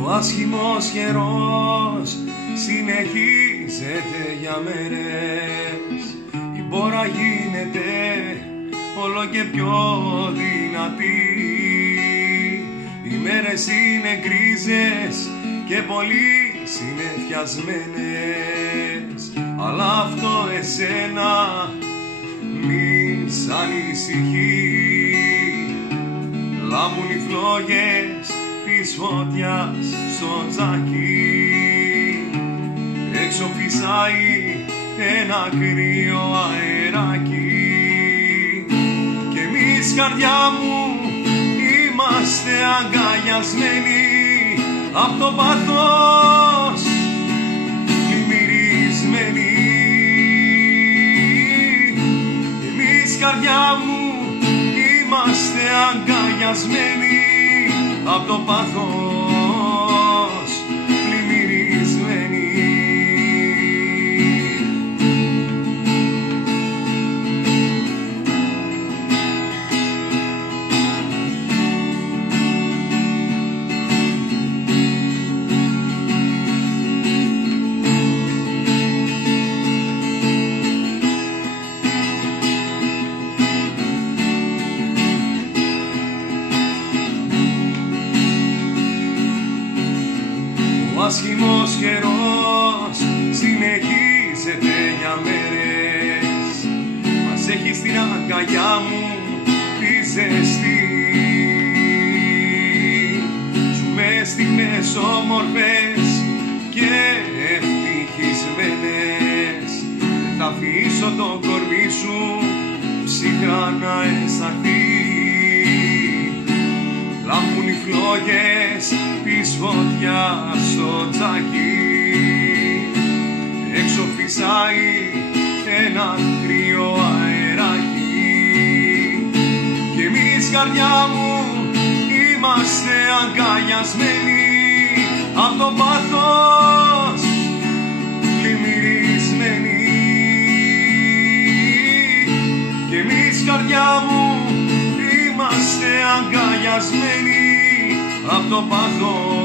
Ο άσχημος καιρός συνεχίζεται για μέρες. Η μπόρα γίνεται όλο και πιο δυνατή. Οι μέρες είναι γκρίζες και πολύ συννεφιασμένες. Αλλά αυτό εσένα μην σ' ανησυχεί. Λάμπουν οι φλόγες της φωτιάς στο τζάκι. Έξω φυσάει ένα κρύο αεράκι. Και εμείς, καρδιά μου, είμαστε αγκαλιασμένοι απ' το πάθος πλημμυρισμένοι. Και εμείς, καρδιά μου, είμαστε αγκαλιασμένοι απ' το πάθος πλημμυρισμένοι. Ο άσχημος καιρός συνεχίζεται για μέρες. Μας έχει στην αγκαλιά μου τη ζεστή. Ζούμε στιγμές όμορφες και ευτυχισμένες. Δεν θα αφήσω το κορμί σου ψυχρά να αισθανθεί. Λάμπουν οι φλόγες της φωτιάς στο τζάκι. Έξω φυσάει ένα κρύο αεράκι. Και εμείς, καρδιά μου, είμαστε αγκαλιασμένοι απ' το πάθος πλημμυρισμένοι. Και εμείς, καρδιά μου, είμαστε αγκαλιασμένοι απ' το πάθος